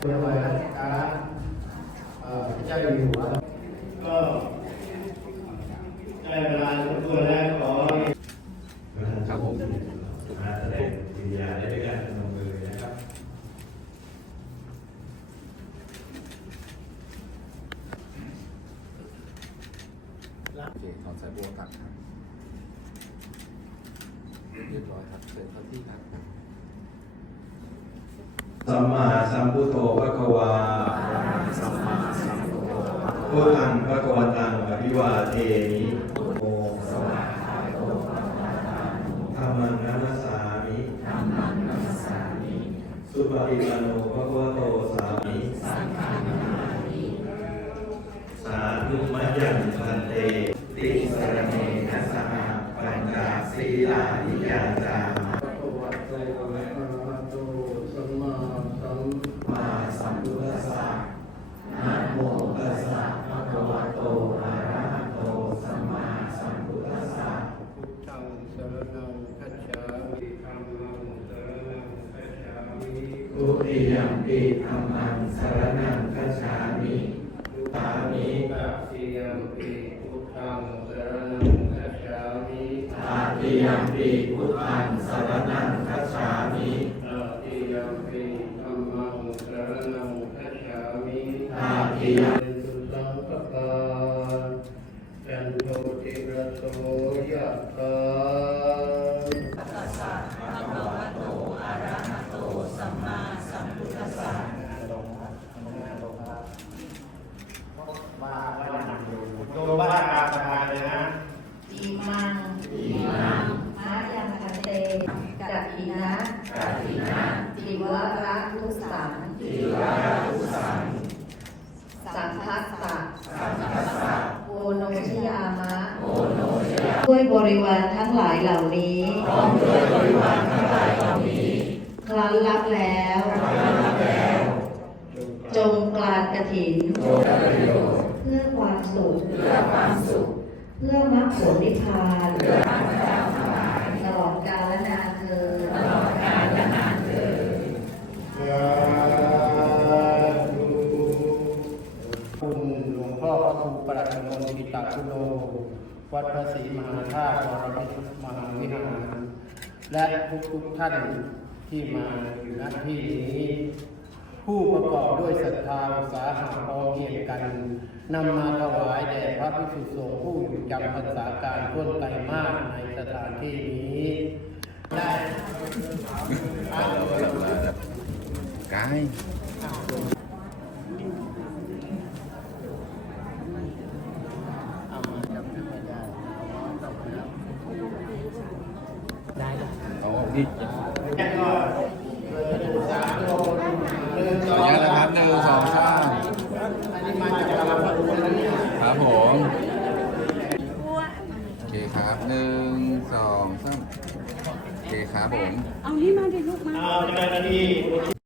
เมื่อวันราชการเอ่อพระเจ้าอยู่หัวก็ได้เวลาสมควรแล้วขอครับผมมาแสดงวิญญาณได้ด้วยกันลงมือนะครับโอเคถอนสายบัวตัดครับเรียบร้อยครับเชิญเข้าที่ครับ สัมมาสัมพุทโธพระควาพุทธังพระกวตังอภิวาเทมิโอสวะธรรมังนัมสสามิสุปฏิปันโนพระควโตสามิสาธุมัจยังพันเตติสรเนนะสหปัญจศีลานิยาจาพ ธังสรณังคัจฉามิธัมมังสรณังคัจฉามิ ทุติยัมปิธัมมังสรณังคัจฉามิตามิ ตติยัมปิพุทธังสรณังคัจฉามิ ตาติยัมปิพุทธังสรณังคัจฉามิ ตติยัมปิธัมมังสรณังคัจฉามิ ตาติยัม สุสังกปาจันโทติระโสยะตา โดนบ้านอาประทานเลยนะอิมังอิมังมายังคันเตกัตถินะกัตถินะจิวรัทุสังจิวรัทุสังสังคัสสะสังคัสสะโอโนชยามะโอโนชยามะด้วยบริวารทั้งหลายเหล่านี้พร้อมด้วยบริวารทั้งหลายเหล่านี้ครั้นรับแล้วครั้นรับแล้วจงกลานกฐินเพื่อความสุข เพื่อ ความสุข เพื่อมรรคผลนิพพานเพื่อพระเจ้าทั้งหลายตลอดกาลนานเธอตลอดกาลนานเธอสาธุคุณหลวงพ่อพระครูประหลัดมนติตาคุโนวัดพระศรีมหาธาตุวรมิตรมหาวิหาร และทุกๆท่านที่มาอยู่ณที่นี้ ผู้ประกอบด้วยศรัทธาสาหะพอเพียงกัน นำมาถวายแด่พระภิกษุสงฆ์ผู้อยู่จำพรรษาการต้นไตรมาสในสถานที่นี้ได้กายเอามาจำไม่ได้เอามาต้องแล้ว เอานี่ แค่ก็สามคนหนึ่งส ข อ อง อนุญาตนะครับหนึ่งสองสาม อันนี้มาจากลำพูนนะเนี่ย ครับผมโอเคครับหนึ่ งสองสามโอเคครับผม เอานี่มาดิลูกมา เอาเจ้าหน้าที่